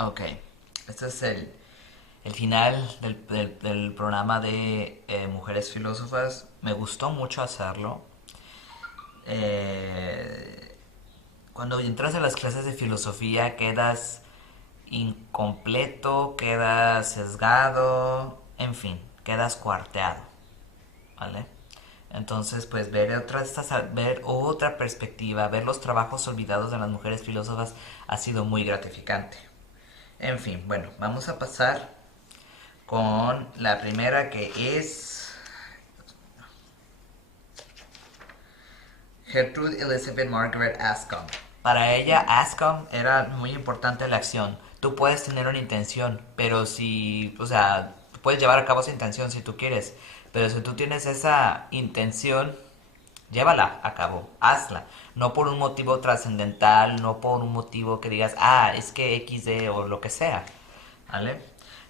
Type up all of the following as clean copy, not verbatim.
Ok, este es el final del programa de Mujeres Filósofas. Me gustó mucho hacerlo. Eh, Cuando entras a las clases de filosofía quedas incompleto, quedas sesgado, en fin, quedas cuarteado, ¿vale? Entonces, pues ver otra perspectiva, ver los trabajos olvidados de las mujeres filósofas ha sido muy gratificante. En fin, bueno, vamos a pasar con la primera que es Gertrude Elizabeth Margaret Ascom. Para ella, Ascom era muy importante la acción. Tú puedes tener una intención, pero si, o sea, puedes llevar a cabo esa intención si tú quieres, pero si tú tienes esa intención, llévala a cabo, hazla. No por un motivo trascendental, no por un motivo que digas, ah, es que XD o lo que sea, ¿vale?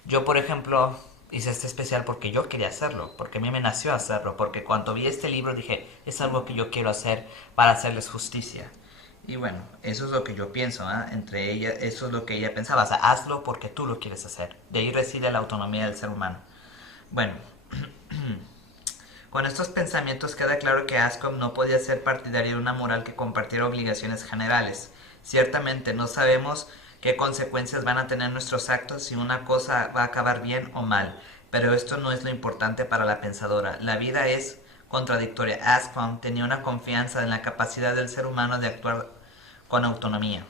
Yo, por ejemplo, hice este especial porque yo quería hacerlo, porque a mí me nació hacerlo, porque cuando vi este libro dije, es algo que yo quiero hacer para hacerles justicia. Y bueno, eso es lo que yo pienso, ¿eh? Entre ella, eso es lo que ella pensaba, o sea, hazlo porque tú lo quieres hacer. De ahí reside la autonomía del ser humano. Bueno, con estos pensamientos queda claro que Ascom no podía ser partidario de una moral que compartiera obligaciones generales. Ciertamente no sabemos qué consecuencias van a tener nuestros actos, si una cosa va a acabar bien o mal, pero esto no es lo importante para la pensadora. La vida es contradictoria. Ascom tenía una confianza en la capacidad del ser humano de actuar con autonomía.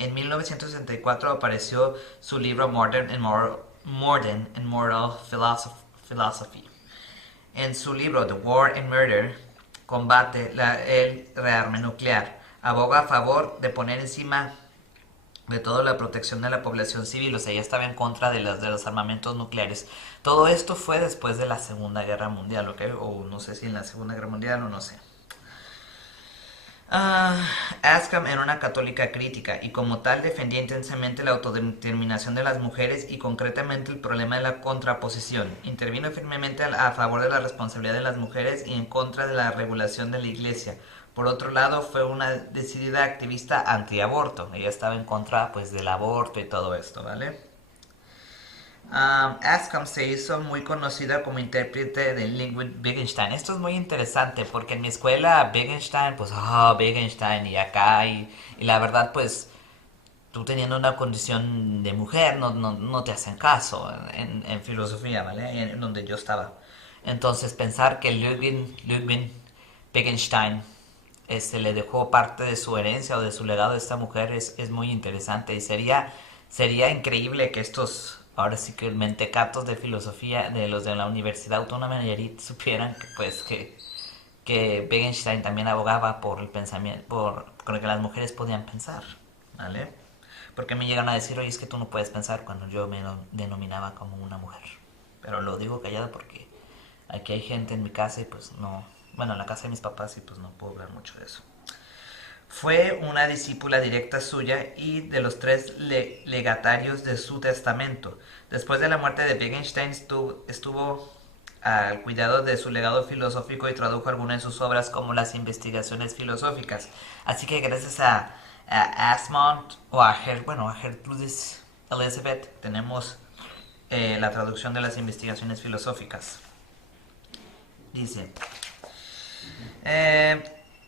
En 1964 apareció su libro Modern and Moral Philosophy. En su libro The War and Murder, combate el rearme nuclear. Aboga a favor de poner encima de todo la protección de la población civil, o sea, ella estaba en contra de los armamentos nucleares. Todo esto fue después de la Segunda Guerra Mundial, ¿ok? O no sé si en la Segunda Guerra Mundial o no sé. Ascom era una católica crítica y como tal defendía intensamente la autodeterminación de las mujeres y concretamente el problema de la contraposición. Intervino firmemente a favor de la responsabilidad de las mujeres y en contra de la regulación de la iglesia. Por otro lado, fue una decidida activista antiaborto. Ella estaba en contra pues del aborto y todo esto, ¿vale? Ascom se hizo muy conocida como intérprete de Ludwig Wittgenstein. Esto es muy interesante porque en mi escuela Wittgenstein, pues, Wittgenstein y acá, y la verdad, pues, tú teniendo una condición de mujer no te hacen caso en filosofía, ¿vale? En donde yo estaba. Entonces, pensar que Ludwig Wittgenstein le dejó parte de su herencia o de su legado a esta mujer es muy interesante y sería increíble que estos, ahora sí que mentecatos de filosofía de los de la Universidad Autónoma de Nayarit supieran que pues que Wittgenstein también abogaba por el pensamiento, por que las mujeres podían pensar, ¿vale? Porque me llegan a decir, oye, es que tú no puedes pensar cuando yo me denominaba como una mujer. Pero lo digo callado porque aquí hay gente en mi casa y pues no, bueno, en la casa de mis papás y pues no puedo hablar mucho de eso. Fue una discípula directa suya y de los tres legatarios de su testamento. Después de la muerte de Wittgenstein estuvo al cuidado de su legado filosófico y tradujo algunas de sus obras como las investigaciones filosóficas. Así que gracias a Asmont o a Gertrudis Elizabeth tenemos la traducción de las investigaciones filosóficas. Dice, eh,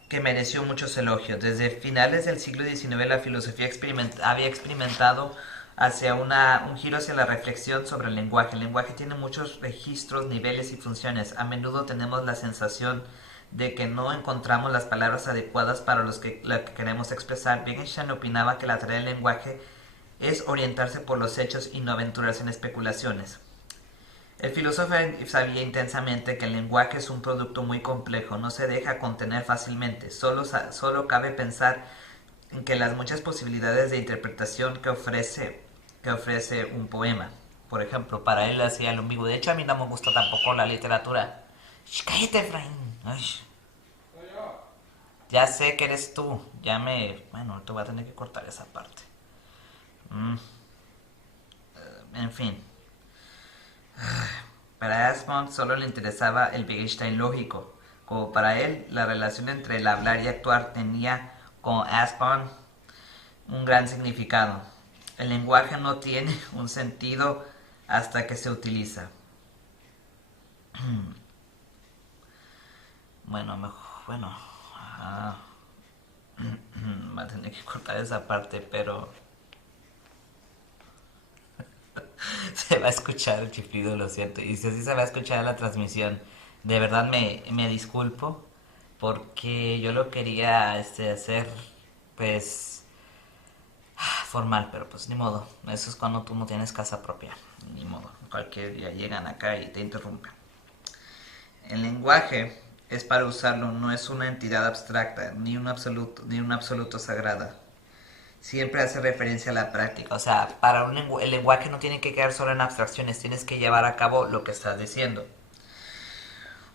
que mereció muchos elogios. Desde finales del siglo XIX la filosofía había experimentado hacia un giro hacia la reflexión sobre el lenguaje. El lenguaje tiene muchos registros, niveles y funciones. A menudo tenemos la sensación de que no encontramos las palabras adecuadas para lo que queremos expresar. Wittgenstein opinaba que la tarea del lenguaje es orientarse por los hechos y no aventurarse en especulaciones. El filósofo sabía intensamente que el lenguaje es un producto muy complejo, no se deja contener fácilmente, solo cabe pensar en que las muchas posibilidades de interpretación que ofrece un poema. Por ejemplo, para él hacía lo mismo. De hecho, a mí no me gusta tampoco la literatura. ¡Shh, cállate, Efraín! Ay, ya sé que eres tú. Bueno, te voy a tener que cortar esa parte. Mm, en fin. Para Asmund solo le interesaba el Wittgenstein lógico. Como para él, la relación entre el hablar y actuar tenía con Asmund un gran significado. El lenguaje no tiene un sentido hasta que se utiliza. Bueno, mejor, bueno, va a tener que cortar esa parte, pero se va a escuchar el chiflido, lo siento. Y si así se va a escuchar en la transmisión, de verdad me disculpo, porque yo lo quería hacer, pues, formal, pero pues ni modo. Eso es cuando tú no tienes casa propia. Ni modo. Cualquier día llegan acá y te interrumpen. El lenguaje es para usarlo, no es una entidad abstracta, ni un absoluto sagrada. Siempre hace referencia a la práctica. O sea, para el lenguaje no tiene que quedar solo en abstracciones, tienes que llevar a cabo lo que estás diciendo.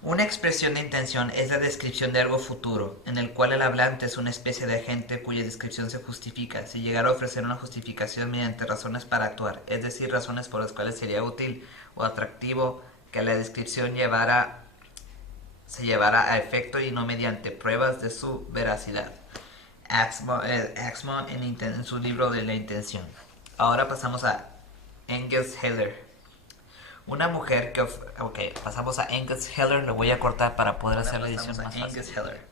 Una expresión de intención es la descripción de algo futuro, en el cual el hablante es una especie de agente cuya descripción se justifica, si llegara a ofrecer una justificación mediante razones para actuar, es decir, razones por las cuales sería útil o atractivo que la descripción se llevara a efecto y no mediante pruebas de su veracidad. Axman en su libro de la intención. Ahora pasamos a Engels Heller. Una mujer que... Ok, pasamos a Engels Heller. Lo voy a cortar para poder hacer la edición más fácil. Heller.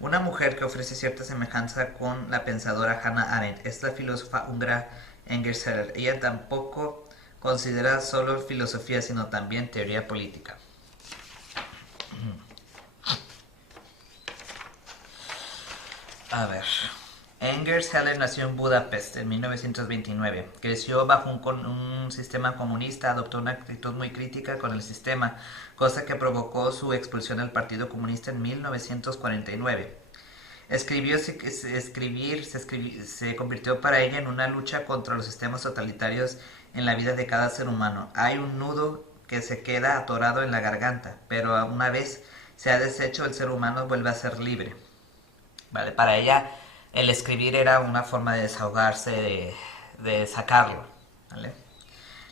Una mujer que ofrece cierta semejanza con la pensadora Hannah Arendt es la filósofa húngara Engels Heller. Ella tampoco considera solo filosofía, sino también teoría política. A ver. Engels Heller nació en Budapest en 1929. Creció bajo un sistema comunista, adoptó una actitud muy crítica con el sistema, cosa que provocó su expulsión del Partido Comunista en 1949. Se convirtió para ella en una lucha contra los sistemas totalitarios en la vida de cada ser humano. Hay un nudo que se queda atorado en la garganta, pero una vez se ha deshecho, el ser humano vuelve a ser libre. Vale, para ella el escribir era una forma de desahogarse, de sacarlo. ¿Vale?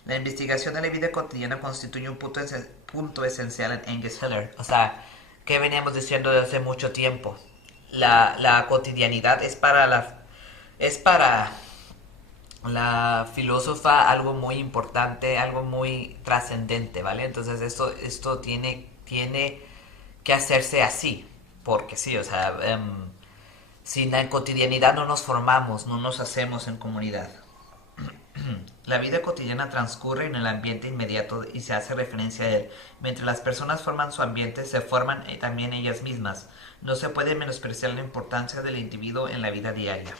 La investigación de la vida cotidiana constituye un punto esencial en Engels Heller. O sea, que veníamos diciendo desde hace mucho tiempo. La cotidianidad es para la filósofa algo muy importante, algo muy trascendente, ¿vale? Entonces esto tiene que hacerse así, porque sí, o sea, sin la cotidianidad no nos formamos, no nos hacemos en comunidad. La vida cotidiana transcurre en el ambiente inmediato y se hace referencia a él. Mientras las personas forman su ambiente, se forman también ellas mismas. No se puede menospreciar la importancia del individuo en la vida diaria.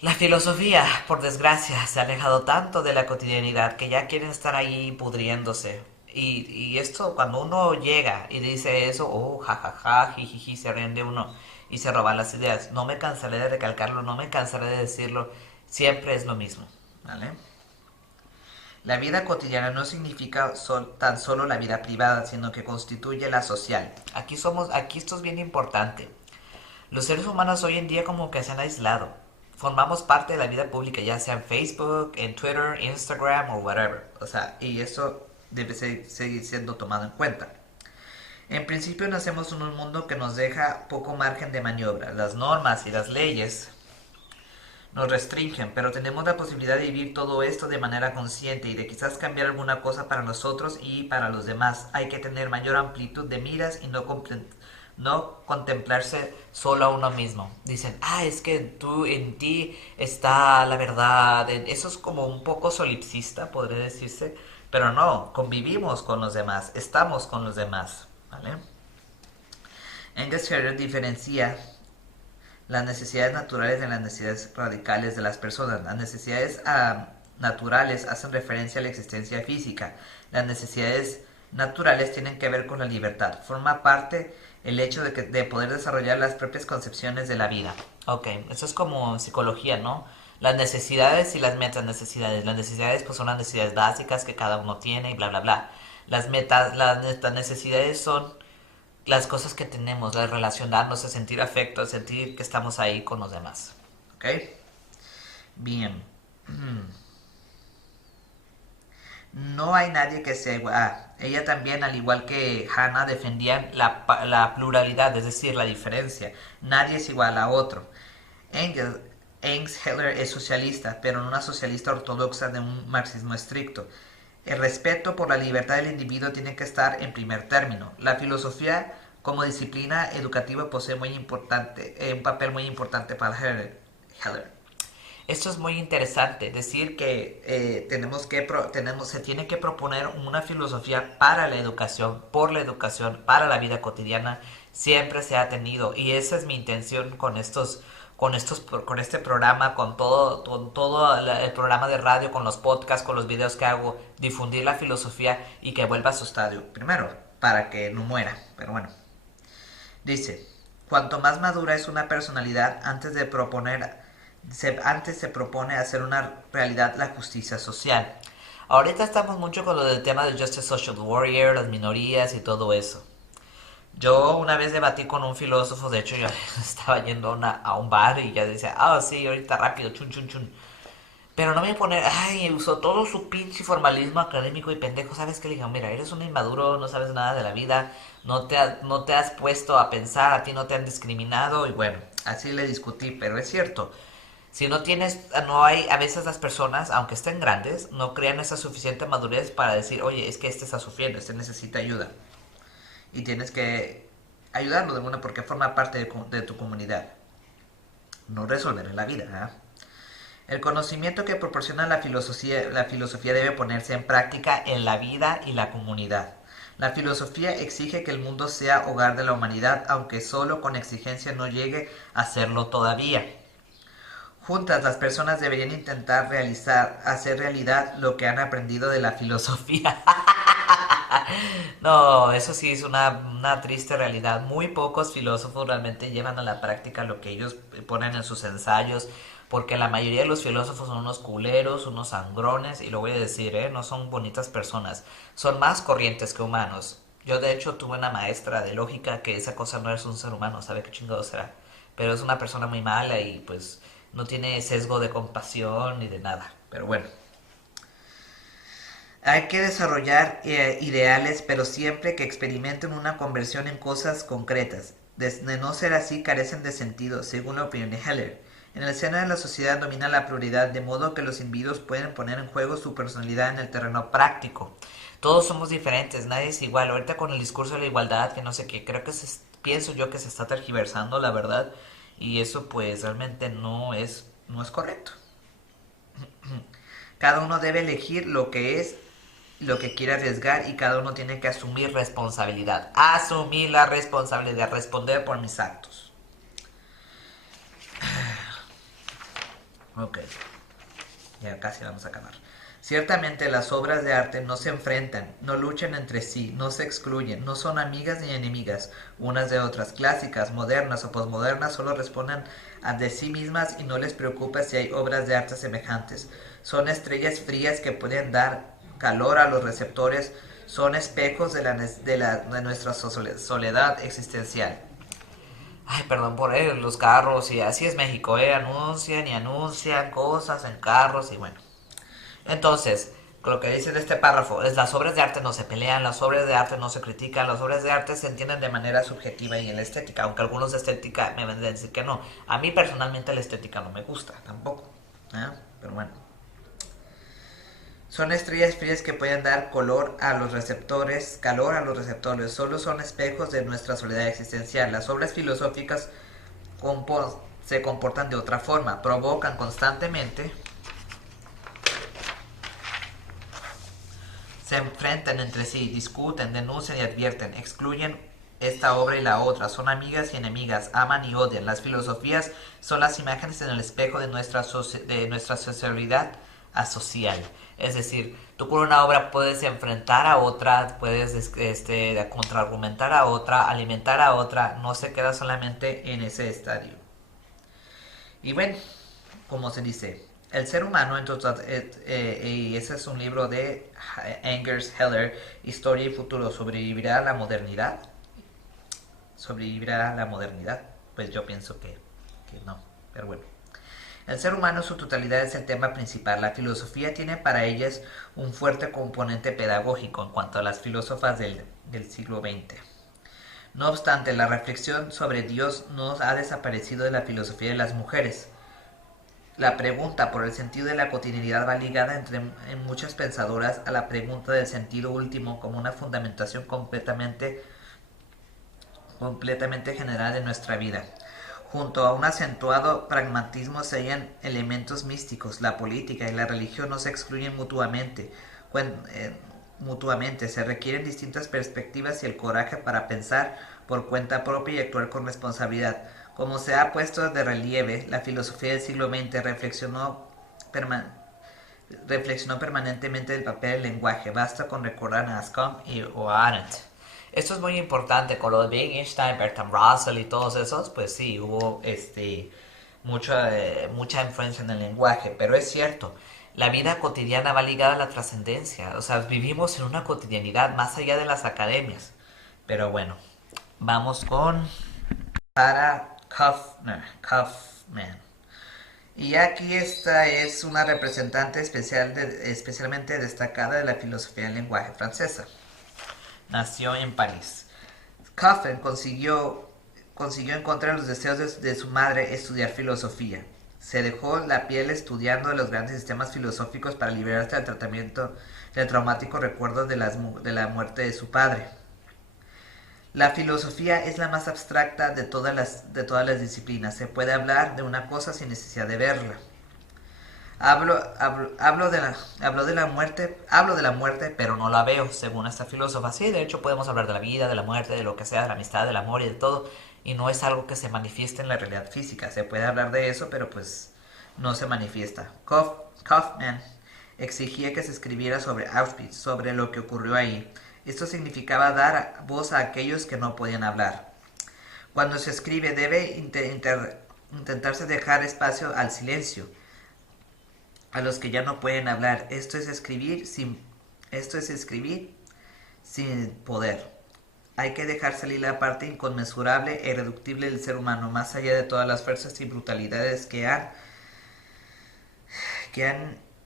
La filosofía, por desgracia, se ha alejado tanto de la cotidianidad que ya quieren estar ahí pudriéndose. Y esto, cuando uno llega y dice eso, oh, jajaja, jijiji, se rinde uno y se roban las ideas. No me cansaré de recalcarlo, no me cansaré de decirlo, siempre es lo mismo, ¿vale? La vida cotidiana no significa tan solo la vida privada, sino que constituye la social. Aquí esto es bien importante. Los seres humanos hoy en día como que se han aislado. Formamos parte de la vida pública, ya sea en Facebook, en Twitter, Instagram o whatever. O sea, y eso debe seguir siendo tomado en cuenta. En principio nacemos en un mundo que nos deja poco margen de maniobra. Las normas y las leyes nos restringen, pero tenemos la posibilidad de vivir todo esto de manera consciente y de quizás cambiar alguna cosa para nosotros y para los demás. Hay que tener mayor amplitud de miras y no contemplarse solo a uno mismo. Dicen, es que en ti está la verdad. Eso es como un poco solipsista, podría decirse, pero no, convivimos con los demás, estamos con los demás, ¿vale? Engels diferencia las necesidades naturales de las necesidades radicales de las personas. Las necesidades naturales hacen referencia a la existencia física. Las necesidades naturales tienen que ver con la libertad. Forma parte el hecho de poder desarrollar las propias concepciones de la vida. Ok, eso es como psicología, ¿no? Las necesidades y las metanecesidades. Las necesidades pues son las necesidades básicas que cada uno tiene y bla, bla, bla. Las necesidades son las cosas que tenemos, el relacionarnos, el sentir afecto, el sentir que estamos ahí con los demás. ¿Ok? Bien. No hay nadie que sea igual. Ella también, al igual que Hannah, defendía la pluralidad, es decir, la diferencia. Nadie es igual a otro. Ernst Heller es socialista, pero no una socialista ortodoxa de un marxismo estricto. El respeto por la libertad del individuo tiene que estar en primer término. La filosofía como disciplina educativa posee un papel muy importante para Heller. Esto es muy interesante, decir que se tiene que proponer una filosofía para la educación, por la educación, para la vida cotidiana, siempre se ha tenido y esa es mi intención con este programa, el programa de radio, con los podcasts, con los videos que hago, difundir la filosofía y que vuelva a su estadio. Primero, para que no muera, pero bueno. Dice, cuanto más madura es una personalidad, antes se propone hacer una realidad la justicia social. Ahorita estamos mucho con lo del tema del Justice Social Warrior, las minorías y todo eso. Yo una vez debatí con un filósofo, de hecho yo estaba yendo a un bar y ya decía, sí, ahorita rápido, chun chun chun. Pero no me poner, usó todo su pinche formalismo académico y pendejo, ¿sabes qué? Le dije, mira, eres un inmaduro, no sabes nada de la vida, no te has puesto a pensar, a ti no te han discriminado y bueno, así le discutí, pero es cierto. Si no tienes, no hay, a veces las personas, aunque estén grandes, no crean esa suficiente madurez para decir, oye, es que este está sufriendo, este necesita ayuda. Y tienes que ayudarlo de alguna porque forma parte de tu comunidad. No resolver la vida, ¿eh? El conocimiento que proporciona la filosofía debe ponerse en práctica en la vida y la comunidad. La filosofía exige que el mundo sea hogar de la humanidad, aunque solo con exigencia no llegue a serlo todavía. Juntas, las personas deberían intentar hacer realidad lo que han aprendido de la filosofía. No, eso sí es una triste realidad. Muy pocos filósofos realmente llevan a la práctica lo que ellos ponen en sus ensayos, porque la mayoría de los filósofos son unos culeros, unos sangrones, y lo voy a decir, no son bonitas personas, son más corrientes que humanos. Yo de hecho tuve una maestra de lógica que esa cosa no es un ser humano, sabe qué chingado será, pero es una persona muy mala y pues no tiene sesgo de compasión ni de nada, pero bueno. Hay que desarrollar ideales, pero siempre que experimenten una conversión en cosas concretas. De no ser así, carecen de sentido, según la opinión de Heller. En el seno de la sociedad domina la pluralidad, de modo que los individuos pueden poner en juego su personalidad en el terreno práctico. Todos somos diferentes, nadie es igual. Ahorita con el discurso de la igualdad, que no sé qué, pienso yo que se está tergiversando, la verdad, y eso pues realmente no es correcto. Cada uno debe elegir lo que quiere arriesgar y cada uno tiene que asumir responsabilidad. Asumir la responsabilidad, responder por mis actos. Ok, ya casi vamos a acabar. Ciertamente las obras de arte no se enfrentan, no luchan entre sí, no se excluyen, no son amigas ni enemigas unas de otras. Clásicas, modernas o posmodernas solo responden de sí mismas y no les preocupa si hay obras de arte semejantes. Son estrellas frías que pueden dar calor a los receptores, son espejos de nuestra soledad existencial. Ay, perdón por los carros y así es México, anuncian y anuncian cosas en carros y bueno. Entonces, lo que dice en este párrafo es las obras de arte no se pelean, las obras de arte no se critican, las obras de arte se entienden de manera subjetiva y en la estética, aunque algunos de estética me van a decir que no. A mí personalmente la estética no me gusta tampoco, pero bueno. Son estrellas frías que pueden dar calor a los receptores, solo son espejos de nuestra soledad existencial. Las obras filosóficas se comportan de otra forma, provocan constantemente, se enfrentan entre sí, discuten, denuncian y advierten, excluyen esta obra y la otra, son amigas y enemigas, aman y odian. Las filosofías son las imágenes en el espejo de nuestra sociabilidad asocial. Es decir, tú con una obra puedes enfrentar a otra, puedes contraargumentar a otra, alimentar a otra, no se queda solamente en ese estadio. Y bueno, como se dice, el ser humano, entonces, y ese es un libro de Ernst Heller, Historia y Futuro, ¿sobrevivirá a la modernidad? ¿Sobrevivirá a la modernidad? Pues yo pienso que no, pero bueno. El ser humano en su totalidad es el tema principal. La filosofía tiene para ellas un fuerte componente pedagógico en cuanto a las filósofas del siglo XX. No obstante, la reflexión sobre Dios no ha desaparecido de la filosofía de las mujeres. La pregunta por el sentido de la cotidianidad va ligada en muchas pensadoras a la pregunta del sentido último como una fundamentación completamente general de nuestra vida. Junto a un acentuado pragmatismo se hallan elementos místicos. La política y la religión no se excluyen mutuamente. Se requieren distintas perspectivas y el coraje para pensar por cuenta propia y actuar con responsabilidad. Como se ha puesto de relieve, la filosofía del siglo XX reflexionó permanentemente del papel del lenguaje. Basta con recordar a Ascom y Arendt. Esto es muy importante con lo de Wittgenstein, Bertrand Russell y todos esos, pues sí, hubo mucha influencia en el lenguaje, pero es cierto, la vida cotidiana va ligada a la trascendencia, o sea, vivimos en una cotidianidad más allá de las academias. Pero bueno, vamos con Sarah Kaufman. Y aquí esta es una representante especialmente destacada de la filosofía del lenguaje francesa. Nació en París. Kaufman consiguió encontrar los deseos de su madre estudiar filosofía. Se dejó la piel estudiando los grandes sistemas filosóficos para liberarse del tratamiento del traumático recuerdo de la muerte de su padre. La filosofía es la más abstracta de todas las disciplinas. Se puede hablar de una cosa sin necesidad de verla. Hablo de la muerte, pero no la veo, según esta filósofa. Sí, de hecho podemos hablar de la vida, de la muerte, de lo que sea, de la amistad, del amor y de todo, y no es algo que se manifieste en la realidad física. Se puede hablar de eso, pero pues no se manifiesta. Kaufman exigía que se escribiera sobre Auschwitz, sobre lo que ocurrió ahí. Esto significaba dar voz a aquellos que no podían hablar. Cuando se escribe debe intentarse dejar espacio al silencio, a los que ya no pueden hablar. Esto es escribir sin poder. Hay que dejar salir la parte inconmensurable e irreductible del ser humano, más allá de todas las fuerzas y brutalidades que han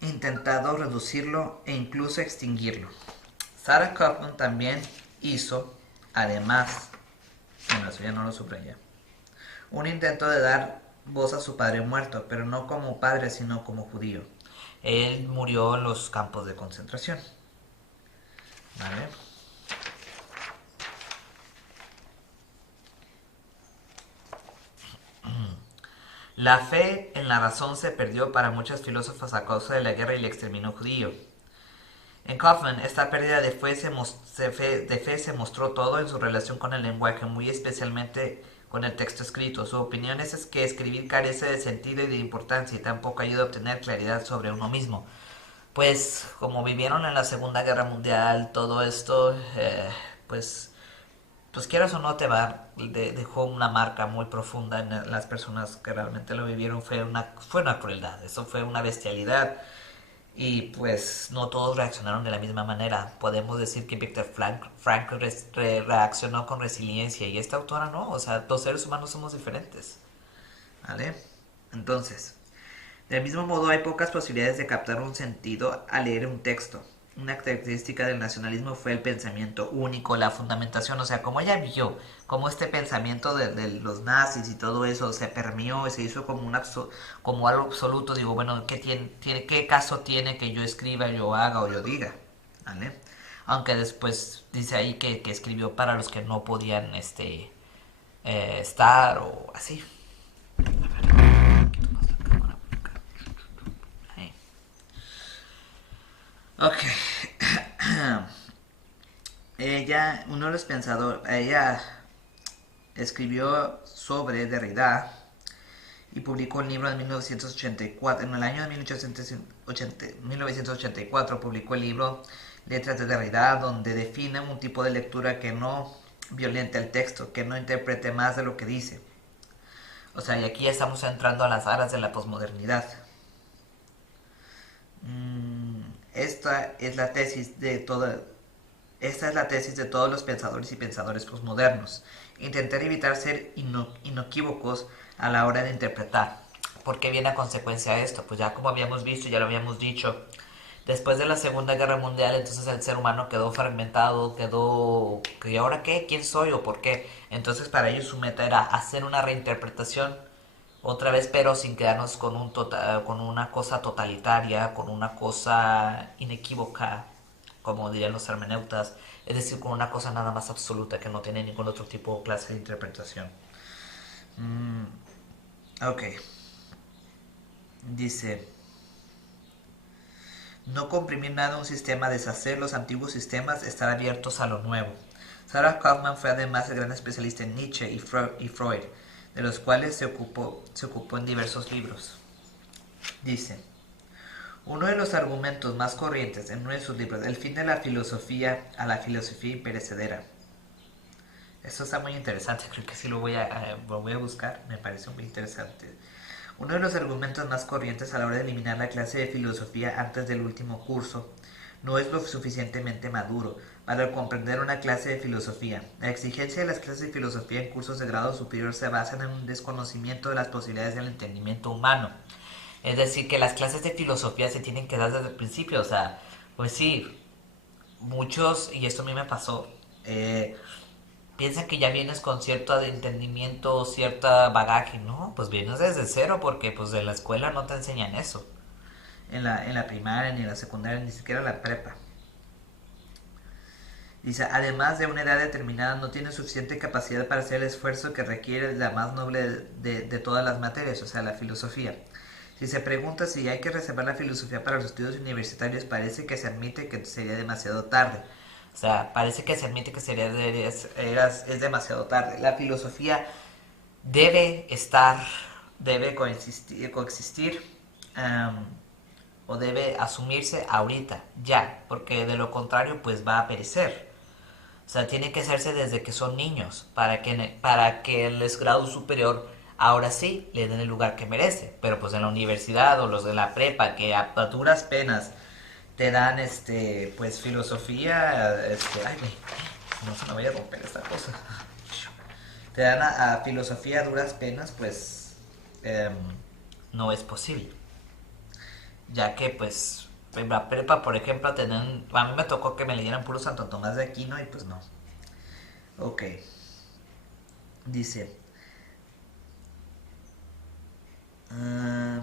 intentado reducirlo e incluso extinguirlo. Sarah Kaufman también hizo, además, bueno, eso ya no lo subraya, un intento de dar voz a su padre muerto, pero no como padre, sino como judío. Él murió en los campos de concentración. ¿Vale? La fe en la razón se perdió para muchos filósofos a causa de la guerra y el exterminio judío. En Kaufman, esta pérdida de fe se mostró todo en su relación con el lenguaje, muy especialmente con el texto escrito. Su opinión es que escribir carece de sentido y de importancia y tampoco ayuda a obtener claridad sobre uno mismo. Pues como vivieron en la Segunda Guerra Mundial, todo esto, pues quieras o no dejó una marca muy profunda en las personas que realmente lo vivieron. Fue una crueldad, eso fue una bestialidad. Y pues no todos reaccionaron de la misma manera. Podemos decir que Viktor Frankl reaccionó con resiliencia y esta autora no. O sea, los seres humanos somos diferentes. ¿Vale? Entonces, del mismo modo hay pocas posibilidades de captar un sentido al leer un texto. Una característica del nacionalismo fue el pensamiento único, la fundamentación, o sea, como ella vio, como este pensamiento de los nazis y todo eso se permeó y se hizo como algo absoluto. Digo, bueno, ¿qué caso tiene que yo escriba, yo haga o yo diga? ¿Vale? Aunque después dice ahí que escribió para los que no podían estar o así. Ahí. Ok. Ella escribió sobre Derrida y publicó un libro en 1984. En el año de 1984 publicó el libro Letras de Derrida, donde define un tipo de lectura que no violente el texto, que no interprete más de lo que dice. O sea, y aquí ya estamos entrando a las aras de la posmodernidad. Esta es la tesis de todos los pensadores y pensadores posmodernos. Intentar evitar ser inequívocos a la hora de interpretar. ¿Por qué viene a consecuencia esto? Pues ya como habíamos visto, ya lo habíamos dicho, después de la Segunda Guerra Mundial, entonces el ser humano quedó fragmentado, ¿y ahora qué? ¿Quién soy o por qué? Entonces para ellos su meta era hacer una reinterpretación otra vez, pero sin quedarnos con, con una cosa totalitaria, con una cosa inequívoca, como dirían los hermeneutas, es decir, con una cosa nada más absoluta que no tiene ningún otro tipo o clase de interpretación. Mm, ok, dice, no comprimir nada de un sistema, deshacer los antiguos sistemas, estar abiertos a lo nuevo. Sarah Kaufman fue además el gran especialista en Nietzsche y Freud, de los cuales se ocupó en diversos libros. Dice, uno de los argumentos más corrientes en uno de sus libros, El fin de la filosofía a la filosofía imperecedera. Esto está muy interesante, creo que sí lo voy a buscar, me parece muy interesante. Uno de los argumentos más corrientes a la hora de eliminar la clase de filosofía antes del último curso no es lo suficientemente maduro para comprender una clase de filosofía. La exigencia de las clases de filosofía en cursos de grado superior se basan en un desconocimiento de las posibilidades del entendimiento humano. Es decir, que las clases de filosofía se tienen que dar desde el principio. O sea, pues sí, muchos, y esto a mí me pasó, piensan que ya vienes con cierto entendimiento, cierta bagaje. No, pues vienes desde cero porque pues de la escuela no te enseñan eso. En la primaria, ni en la secundaria, ni siquiera en la prepa. Dice, además de una edad determinada, no tiene suficiente capacidad para hacer el esfuerzo que requiere la más noble de todas las materias, o sea, la filosofía. Si se pregunta si hay que reservar la filosofía para los estudios universitarios, parece que se admite que sería demasiado tarde. O sea, parece que se admite que es demasiado tarde. La filosofía debe estar, debe coexistir o debe asumirse ahorita, ya, porque de lo contrario pues va a perecer. O sea, tiene que hacerse desde que son niños, para que el grado superior ahora sí le den el lugar que merece. Pero pues en la universidad o los de la prepa, que a duras penas te dan pues filosofía, ay, no se me vaya a romper esta cosa. Te dan a filosofía a duras penas, pues no es posible. Ya que pues en la prepa, por ejemplo, a mí me tocó que me leyeran puro Santo Tomás de Aquino y pues no. Ok, dice, uh,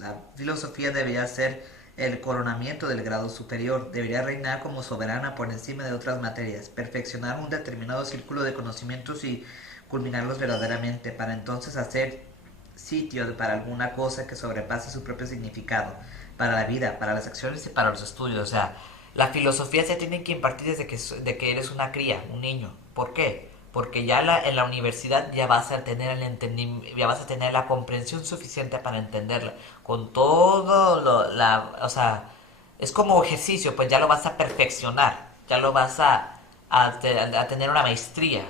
la filosofía debería ser el coronamiento del grado superior, debería reinar como soberana por encima de otras materias, perfeccionar un determinado círculo de conocimientos y culminarlos verdaderamente, para entonces hacer sitio para alguna cosa que sobrepase su propio significado, para la vida, para las acciones y para los estudios. O sea, la filosofía se tiene que impartir de que eres una cría, un niño. ¿Por qué? Porque ya en la universidad ya vas a tener ya vas a tener la comprensión suficiente para entenderla. Con todo o sea, es como ejercicio, pues ya lo vas a perfeccionar, ya lo vas a tener una maestría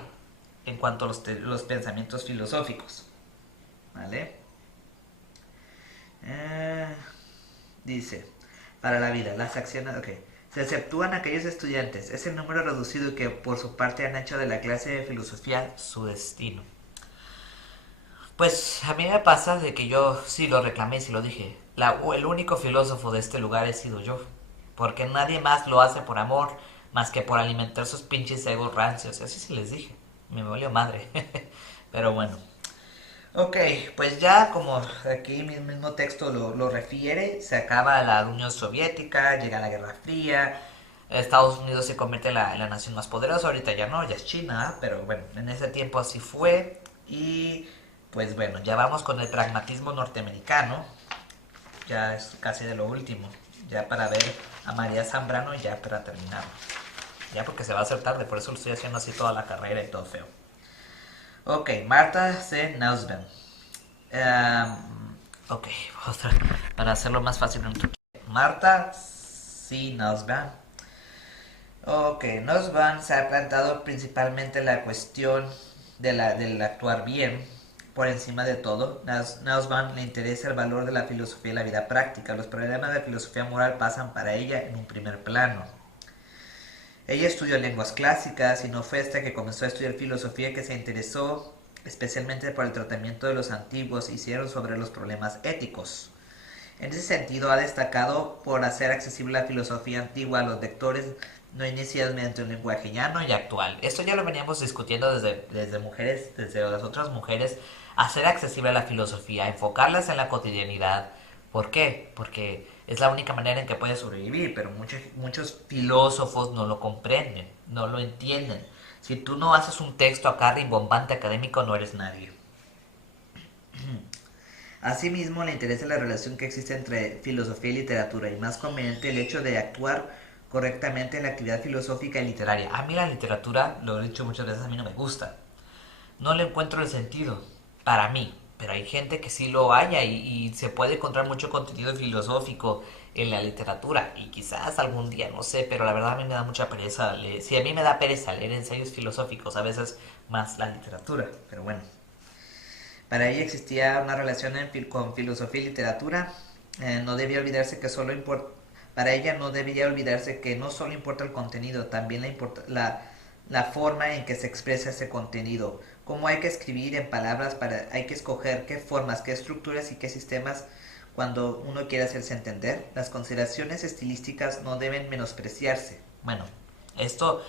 en cuanto a los pensamientos filosóficos. ¿Vale? Eh, dice, para la vida, las acciones, ok. Se exceptúan aquellos estudiantes, es el número reducido que por su parte han hecho de la clase de filosofía su destino. Pues a mí me pasa de que yo sí lo reclamé, sí lo dije. El único filósofo de este lugar he sido yo. Porque nadie más lo hace por amor, más que por alimentar sus pinches egos rancios. Así sí les dije. Me valió madre. Pero bueno. Ok, pues ya como aquí mi mismo texto lo refiere, se acaba la Unión Soviética, llega la Guerra Fría, Estados Unidos se convierte en la nación más poderosa, ahorita ya no, ya es China, pero bueno, en ese tiempo así fue y pues bueno, ya vamos con el pragmatismo norteamericano, ya es casi de lo último, ya para ver a María Zambrano y ya para terminar, ya porque se va a hacer tarde, por eso lo estoy haciendo así toda la carrera y todo feo. Ok, Martha C. Nussbaum. Ok, para hacerlo más fácil. Martha C. Nussbaum. Ok, Nussbaum se ha plantado principalmente la cuestión del actuar bien por encima de todo. Nussbaum le interesa el valor de la filosofía y la vida práctica. Los problemas de la filosofía moral pasan para ella en un primer plano. Ella estudió lenguas clásicas y no fue hasta que comenzó a estudiar filosofía que se interesó especialmente por el tratamiento de los antiguos hicieron sobre los problemas éticos. En ese sentido ha destacado por hacer accesible la filosofía antigua a los lectores no iniciadas mediante un lenguaje llano y actual. Esto ya lo veníamos discutiendo desde mujeres, desde las otras mujeres, hacer accesible la filosofía, enfocarlas en la cotidianidad. ¿Por qué? Porque es la única manera en que puedes sobrevivir, pero muchos filósofos no lo comprenden, no lo entienden. Si tú no haces un texto acá rimbombante académico, no eres nadie. Asimismo, le interesa la relación que existe entre filosofía y literatura, y más conveniente el hecho de actuar correctamente en la actividad filosófica y literaria. A mí la literatura, lo he dicho muchas veces, a mí no me gusta. No le encuentro el sentido, para mí. Pero hay gente que sí lo haya y se puede encontrar mucho contenido filosófico en la literatura. Y quizás algún día, no sé, pero la verdad a mí me da mucha pereza. Si a mí me da pereza leer ensayos filosóficos, a veces más la literatura. Pero bueno. Para ella existía una relación con filosofía y literatura. No debía olvidarse que solo importa. Para ella no debía olvidarse que no solo importa el contenido, también la forma en que se expresa ese contenido. Cómo hay que escribir en palabras, hay que escoger qué formas, qué estructuras y qué sistemas cuando uno quiere hacerse entender. Las consideraciones estilísticas no deben menospreciarse. Bueno, esto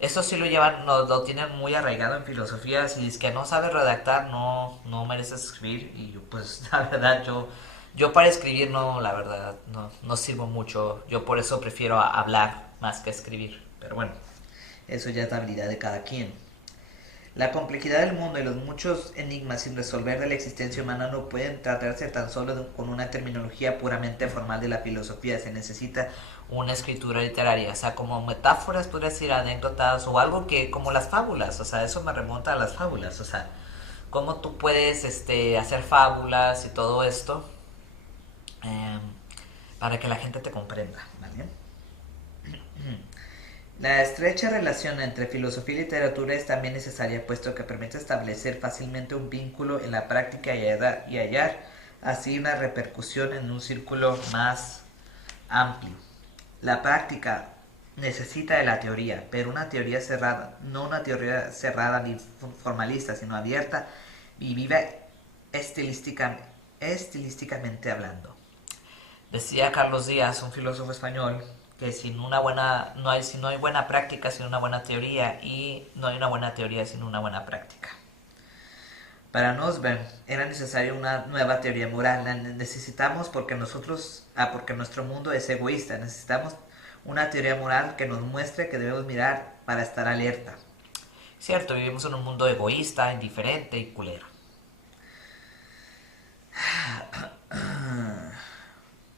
esto sí lo llevan, lo tienen muy arraigado en filosofía. Si es que no sabes redactar, no mereces escribir. Y yo, pues, la verdad, yo para escribir no, la verdad, no sirvo mucho. Yo por eso prefiero hablar más que escribir. Pero bueno, eso ya es la habilidad de cada quien. La complejidad del mundo y los muchos enigmas sin resolver de la existencia humana no pueden tratarse tan solo con una terminología puramente formal de la filosofía. Se necesita una escritura literaria, o sea, como metáforas, podría decir, anécdotas o algo que, como las fábulas, o sea, eso me remonta a las fábulas, o sea, cómo tú puedes hacer fábulas y todo esto eh, para que la gente te comprenda, ¿vale? La estrecha relación entre filosofía y literatura es también necesaria, puesto que permite establecer fácilmente un vínculo en la práctica y hallar así una repercusión en un círculo más amplio. La práctica necesita de la teoría, pero una teoría cerrada, no una teoría cerrada ni formalista, sino abierta y viva estilísticamente hablando. Decía Carlos Díaz, un filósofo español, que si no hay buena práctica sin una buena teoría, y no hay una buena teoría sin una buena práctica. Para Nosberg era necesaria una nueva teoría moral. La necesitamos porque nuestro mundo es egoísta. Necesitamos una teoría moral que nos muestre que debemos mirar para estar alerta. Cierto, vivimos en un mundo egoísta, indiferente y culero.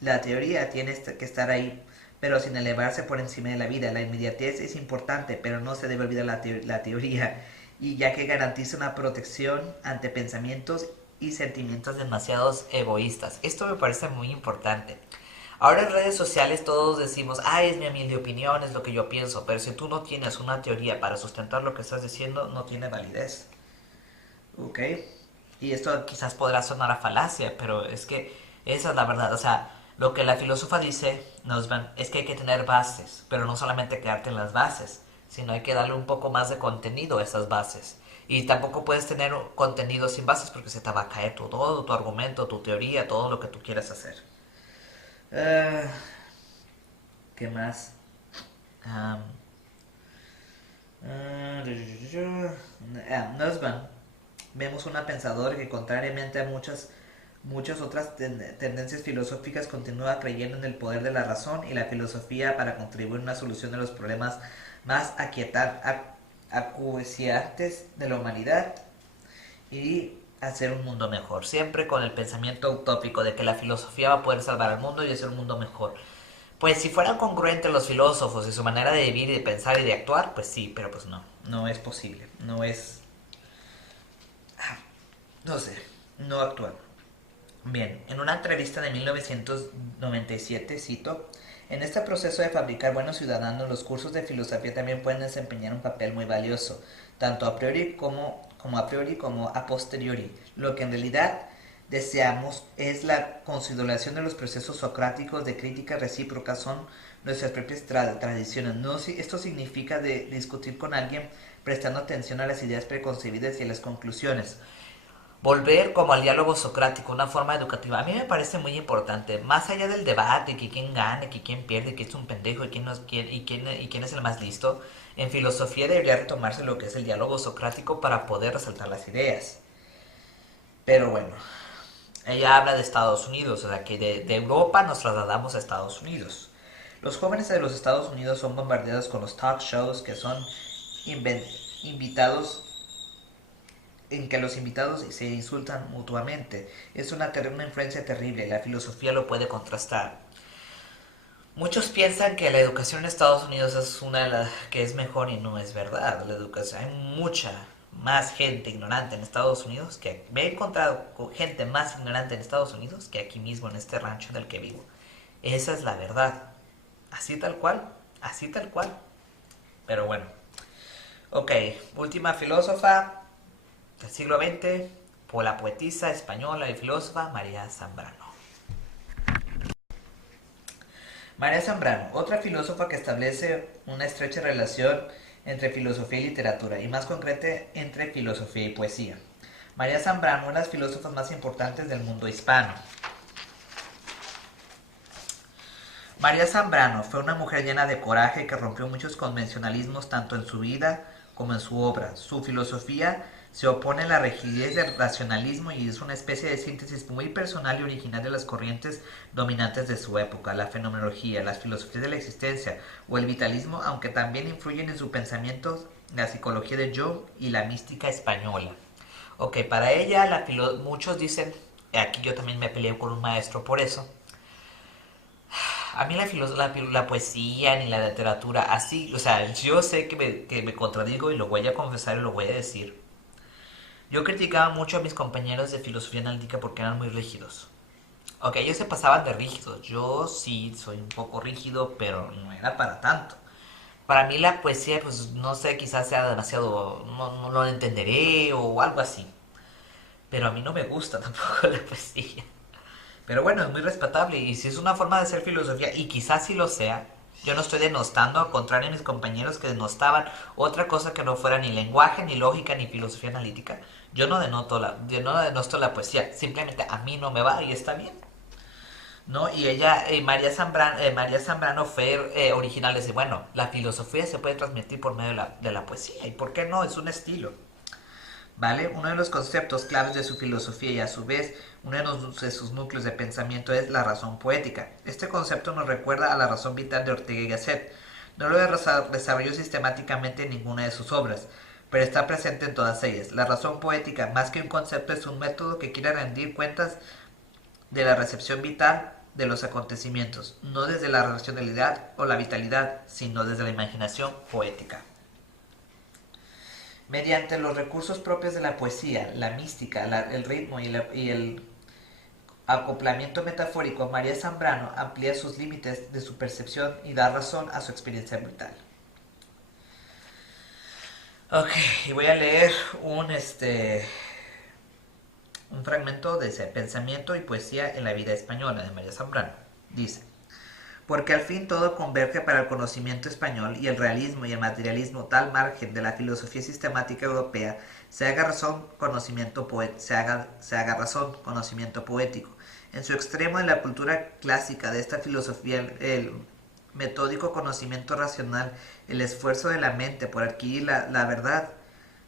La teoría tiene que estar ahí, pero sin elevarse por encima de la vida. La inmediatez es importante, pero no se debe olvidar la teoría, y ya que garantiza una protección ante pensamientos y sentimientos demasiados egoístas. Esto me parece muy importante. Ahora en redes sociales todos decimos, es mi humilde opinión, es lo que yo pienso, pero si tú no tienes una teoría para sustentar lo que estás diciendo, no tiene validez. ¿Ok? Y esto quizás podrá sonar a falacia, pero es que esa es la verdad. O sea, lo que la filósofa dice, es que hay que tener bases, pero no solamente quedarte en las bases, sino hay que darle un poco más de contenido a esas bases. Y tampoco puedes tener contenido sin bases porque se te va a caer todo tu argumento, tu teoría, todo lo que tú quieras hacer. Uh, ¿Qué más? Um, Nussbaum, vemos una pensadora que contrariamente a muchas otras tendencias filosóficas continúa creyendo en el poder de la razón y la filosofía para contribuir a una solución de los problemas más acuciantes de la humanidad y hacer un mundo mejor, siempre con el pensamiento utópico de que la filosofía va a poder salvar al mundo y hacer un mundo mejor. Pues si fueran congruentes los filósofos y su manera de vivir y de pensar y de actuar, pues sí, pero pues no es posible, no sé, no actúan. Bien, en una entrevista de 1997, cito, en este proceso de fabricar buenos ciudadanos, los cursos de filosofía también pueden desempeñar un papel muy valioso, tanto a priori como a posteriori. Lo que en realidad deseamos es la consideración de los procesos socráticos de crítica recíproca, son nuestras propias tradiciones. Esto significa discutir con alguien prestando atención a las ideas preconcebidas y a las conclusiones. volver como al diálogo socrático, una forma educativa. A mí me parece muy importante, más allá del debate, que quién gane, que quién pierde, que es un pendejo y quién, y quién es el más listo. En filosofía debería retomarse lo que es el diálogo socrático para poder resaltar las ideas. Pero bueno, ella habla de Estados Unidos, o sea que de Europa nos trasladamos a Estados Unidos. Los jóvenes de los Estados Unidos son bombardeados con los talk shows que son invitados en que los invitados se insultan mutuamente. Es una influencia terrible, la filosofía lo puede contrastar. Muchos piensan que la educación en Estados Unidos es una de las que es mejor y no es verdad. La educación, hay mucha más gente ignorante en Estados Unidos que me he encontrado con gente más ignorante en Estados Unidos que aquí mismo en este rancho en el que vivo. Esa es la verdad. Así tal cual, así tal cual. Pero bueno. Ok, última filósofa del siglo XX, por la poetisa española y filósofa María Zambrano. María Zambrano, otra filósofa que establece una estrecha relación entre filosofía y literatura, y más concreta entre filosofía y poesía. María Zambrano, una de las filósofas más importantes del mundo hispano. María Zambrano fue una mujer llena de coraje que rompió muchos convencionalismos tanto en su vida como en su obra. Su filosofía se opone a la rigidez del racionalismo y es una especie de síntesis muy personal y original de las corrientes dominantes de su época, la fenomenología, las filosofías de la existencia o el vitalismo, aunque también influyen en su pensamiento la psicología de Jung y la mística española. Ok, para ella muchos dicen, aquí yo también me peleé con un maestro por eso, a mí la poesía ni la literatura, así, o sea, yo sé que me contradigo y lo voy a confesar y lo voy a decir. Yo criticaba mucho a mis compañeros de filosofía analítica porque eran muy rígidos. Ok, ellos se pasaban de rígidos. Yo sí soy un poco rígido, pero no era para tanto. Para mí la poesía, pues no sé, quizás sea demasiado, no lo entenderé o algo así. Pero a mí no me gusta tampoco la poesía. Pero bueno, es muy respetable y si es una forma de hacer filosofía, y quizás sí lo sea, yo no estoy denostando, al contrario de mis compañeros que denostaban otra cosa que no fuera ni lenguaje, ni lógica, ni filosofía analítica. Yo no denosto la poesía, simplemente a mí no me va y está bien. ¿No? Y ella, María Zambrano fue original, dice, bueno, la filosofía se puede transmitir por medio de la poesía, ¿y por qué no? Es un estilo. ¿Vale? Uno de los conceptos claves de su filosofía y a su vez uno de sus núcleos de pensamiento es la razón poética. Este concepto nos recuerda a la razón vital de Ortega y Gasset. No lo desarrolló sistemáticamente en ninguna de sus obras, pero está presente en todas ellas. La razón poética, más que un concepto, es un método que quiere rendir cuentas de la recepción vital de los acontecimientos, no desde la racionalidad o la vitalidad, sino desde la imaginación poética. Mediante los recursos propios de la poesía, la mística, el ritmo y el acoplamiento metafórico, María Zambrano amplía sus límites de su percepción y da razón a su experiencia vital. Ok, y voy a leer un fragmento de ese pensamiento y poesía en la vida española de María Zambrano. Dice: porque al fin todo converge para el conocimiento español y el realismo y el materialismo tal margen de la filosofía sistemática europea se haga razón conocimiento poético. En su extremo en la cultura clásica de esta filosofía el metódico conocimiento racional, el esfuerzo de la mente por adquirir la verdad,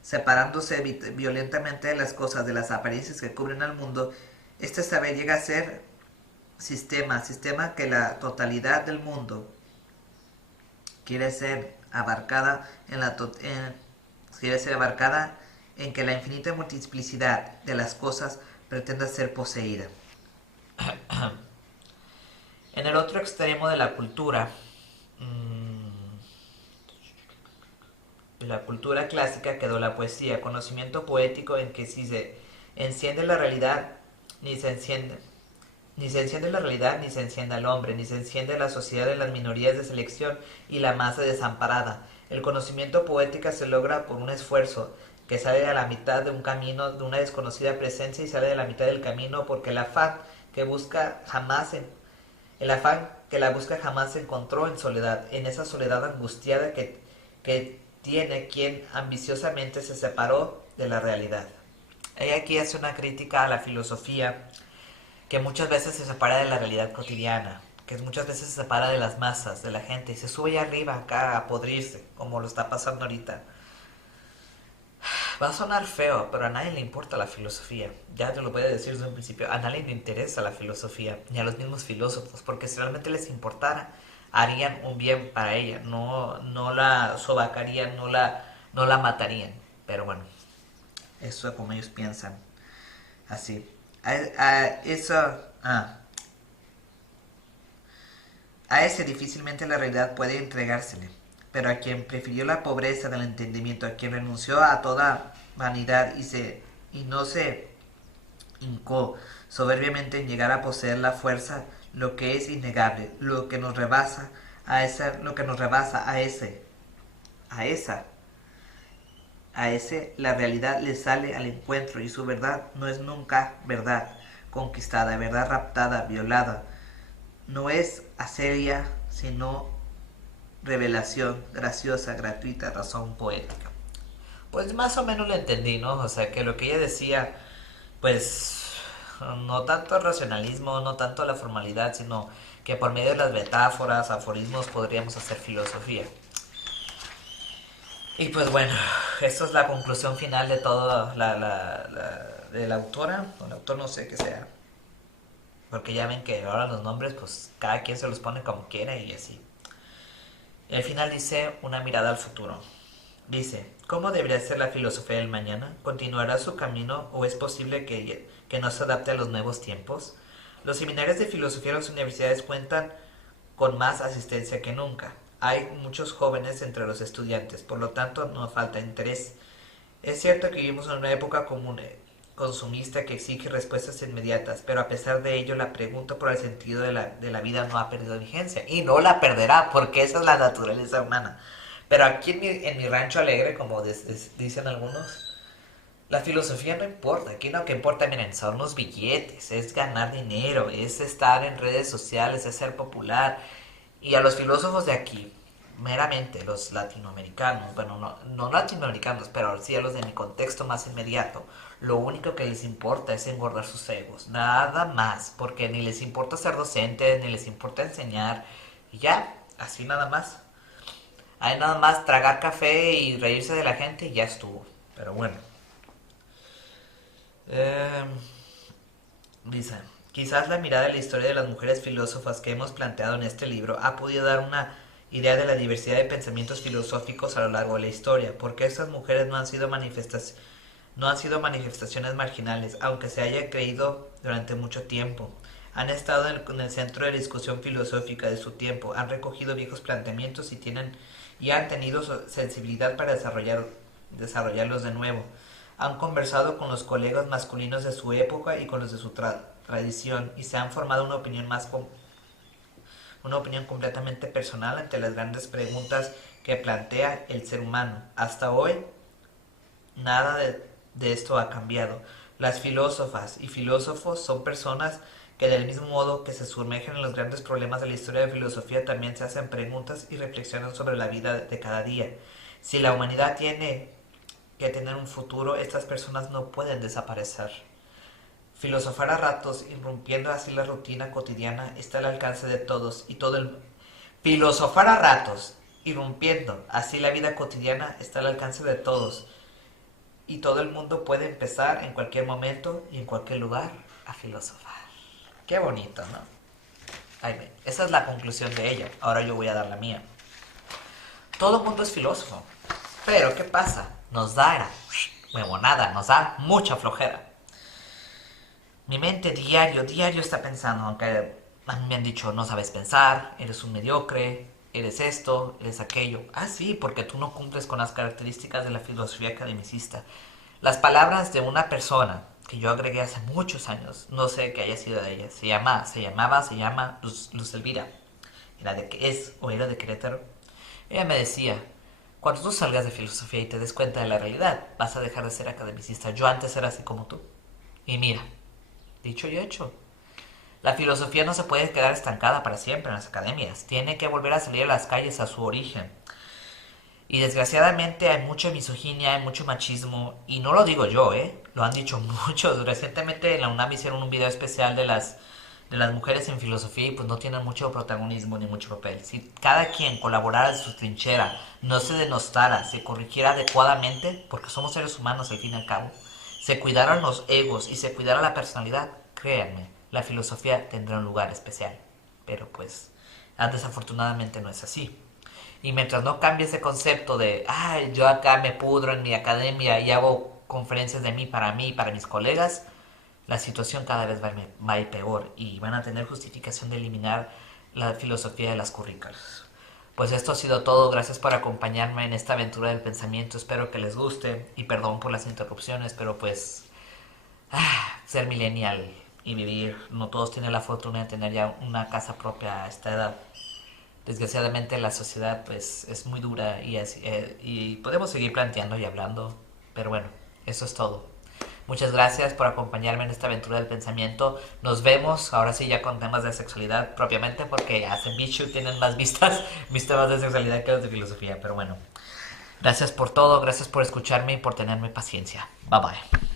separándose violentamente de las cosas, de las apariencias que cubren al mundo, este saber llega a ser sistema que la totalidad del mundo quiere ser abarcada quiere ser abarcada en que la infinita multiplicidad de las cosas pretenda ser poseída. En el otro extremo de la cultura clásica quedó la poesía, conocimiento poético en que si se enciende la realidad, ni se enciende ni se enciende la realidad, ni se enciende al hombre, ni se enciende la sociedad de las minorías de selección y la masa desamparada. El conocimiento poética se logra por un esfuerzo que sale a la mitad de un camino de una desconocida presencia y sale de la mitad del camino porque el afán que la busca jamás se encontró en soledad, en esa soledad angustiada que tiene quien ambiciosamente se separó de la realidad. Ella aquí hace una crítica a la filosofía que muchas veces se separa de la realidad cotidiana, que muchas veces se separa de las masas, de la gente, y se sube allá arriba acá a podrirse, como lo está pasando ahorita. Va a sonar feo, pero a nadie le importa la filosofía. Ya te lo voy a decir desde un principio, a nadie le interesa la filosofía, ni a los mismos filósofos, porque si realmente les importara, harían un bien para ella, no la sobacarían, no la matarían. Pero bueno, eso es como ellos piensan. Así. Eso, ah, a ese difícilmente la realidad puede entregársele, pero a quien prefirió la pobreza del entendimiento, a quien renunció a toda vanidad y no se hincó soberbiamente en llegar a poseer la fuerza, lo que es innegable, lo que nos rebasa lo que nos rebasa a esa, a ese la realidad le sale al encuentro y su verdad no es nunca verdad conquistada, verdad raptada, violada, no es aceria, sino revelación graciosa, gratuita, razón poética. Pues más o menos lo entendí, ¿no? O sea, que lo que ella decía, pues no tanto el racionalismo, no tanto la formalidad, sino que por medio de las metáforas, aforismos, podríamos hacer filosofía. Y pues bueno, esta es la conclusión final de todo de la autora, o el autor no sé qué sea, porque ya ven que ahora los nombres, pues cada quien se los pone como quiere y así. El final dice una mirada al futuro. Dice, ¿cómo debería ser la filosofía del mañana? ¿Continuará su camino o es posible que no se adapte a los nuevos tiempos? Los seminarios de filosofía en las universidades cuentan con más asistencia que nunca. Hay muchos jóvenes entre los estudiantes, por lo tanto no falta interés. Es cierto que vivimos en una época común, consumista que exige respuestas inmediatas, pero a pesar de ello la pregunta por el sentido de la vida no ha perdido vigencia y no la perderá porque esa es la naturaleza humana. Pero aquí en mi rancho alegre, como dicen algunos, la filosofía no importa. Aquí lo que importa, miren, son los billetes, es ganar dinero, es estar en redes sociales, es ser popular. Y a los filósofos de aquí, meramente los latinoamericanos, bueno, no latinoamericanos, pero sí a los de mi contexto más inmediato, lo único que les importa es engordar sus egos, nada más, porque ni les importa ser docentes, ni les importa enseñar, y ya, así nada más. Hay nada más tragar café y reírse de la gente y ya estuvo. Pero bueno. Eh, Dice, quizás la mirada de la historia de las mujeres filósofas que hemos planteado en este libro ha podido dar una idea de la diversidad de pensamientos filosóficos a lo largo de la historia, porque estas mujeres no han sido manifestaciones marginales, aunque se haya creído durante mucho tiempo. Han estado en el centro de la discusión filosófica de su tiempo, han recogido viejos planteamientos y han tenido sensibilidad para desarrollarlos de nuevo. Han conversado con los colegas masculinos de su época y con los de su tradición y se han formado una opinión completamente personal ante las grandes preguntas que plantea el ser humano. Hasta hoy, nada de esto ha cambiado. Las filósofas y filósofos son personas que del mismo modo que se sumergen en los grandes problemas de la historia de filosofía también se hacen preguntas y reflexionan sobre la vida de cada día. Si la humanidad tiene que tener un futuro, estas personas no pueden desaparecer. Filosofar a ratos, irrumpiendo así la rutina cotidiana, está al alcance de todos y todo el... Filosofar a ratos, irrumpiendo así la vida cotidiana, está al alcance de todos y todo el mundo puede empezar en cualquier momento y en cualquier lugar a filosofar. Qué bonito, ¿no? Ay, esa es la conclusión de ella. Ahora yo voy a dar la mía. Todo el mundo es filósofo. Pero, ¿qué pasa? Nos da huevonada, nos da mucha flojera. Mi mente diario está pensando, aunque a mí me han dicho, no sabes pensar, eres un mediocre, eres esto, eres aquello. Ah, sí, porque tú no cumples con las características de la filosofía academicista. Las palabras de una persona que yo agregué hace muchos años, no sé qué haya sido de ella, se llama Luz Elvira, era de Querétaro. Ella me decía, cuando tú salgas de filosofía y te des cuenta de la realidad, vas a dejar de ser academicista. Yo antes era así como tú. Y mira, dicho y hecho. La filosofía no se puede quedar estancada para siempre en las academias. Tiene que volver a salir a las calles a su origen. Y desgraciadamente hay mucha misoginia, hay mucho machismo. Y no lo digo yo, ¿eh? lo han dicho muchos. Recientemente en la UNAM hicieron un video especial de las mujeres en filosofía y pues no tienen mucho protagonismo ni mucho papel. Si cada quien colaborara en su trinchera, no se denostara, se corrigiera adecuadamente, porque somos seres humanos al fin y al cabo, se cuidaran los egos y se cuidara la personalidad, créanme, la filosofía tendrá un lugar especial. Pero pues, desafortunadamente no es así. Y mientras no cambie ese concepto de, ay, yo acá me pudro en mi academia y hago conferencias de mí, para mis colegas, la situación cada vez va a ir peor y van a tener justificación de eliminar la filosofía de las currículas. Pues esto ha sido todo, gracias por acompañarme en esta aventura del pensamiento, espero que les guste y perdón por las interrupciones, pero pues ser millennial y vivir, no todos tienen la fortuna de tener ya una casa propia a esta edad. Desgraciadamente la sociedad pues es muy dura y podemos seguir planteando y hablando, pero bueno, eso es todo. Muchas gracias por acompañarme en esta aventura del pensamiento. Nos vemos, ahora sí ya con temas de sexualidad propiamente, porque hacen Bichu tienen más vistas, mis temas de sexualidad que los de filosofía, pero bueno. Gracias por todo, gracias por escucharme y por tenerme paciencia. Bye bye.